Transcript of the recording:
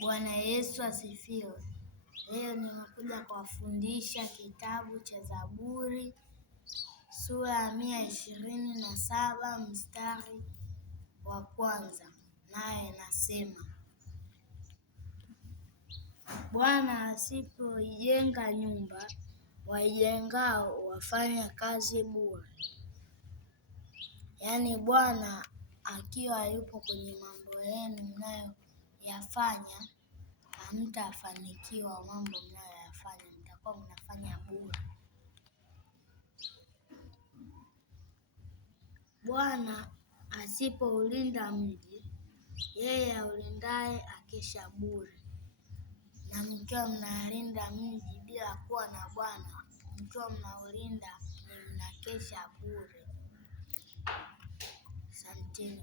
Bwana Yesu asifiwe. Leo nimekuja kuwafundisha kitabu cha Zaburi sura ya 127 mstari wa kwanza, naye nasema, Bwana asipoijenga nyumba, waijengao wafanya kazi bure. Yaani Bwana akiwa yupo kwenye mambo yenu mnayoyafanya, hamtafanikiwa. Mambo mnayoyafanya mtakuwa mnafanya bure. Bwana asipoulinda mji, yeye aulindaye akesha bure. Na mkiwa mnalinda mji bila kuwa na Bwana, mkiwa mnaulinda ni mnakesha bure. Asanteni.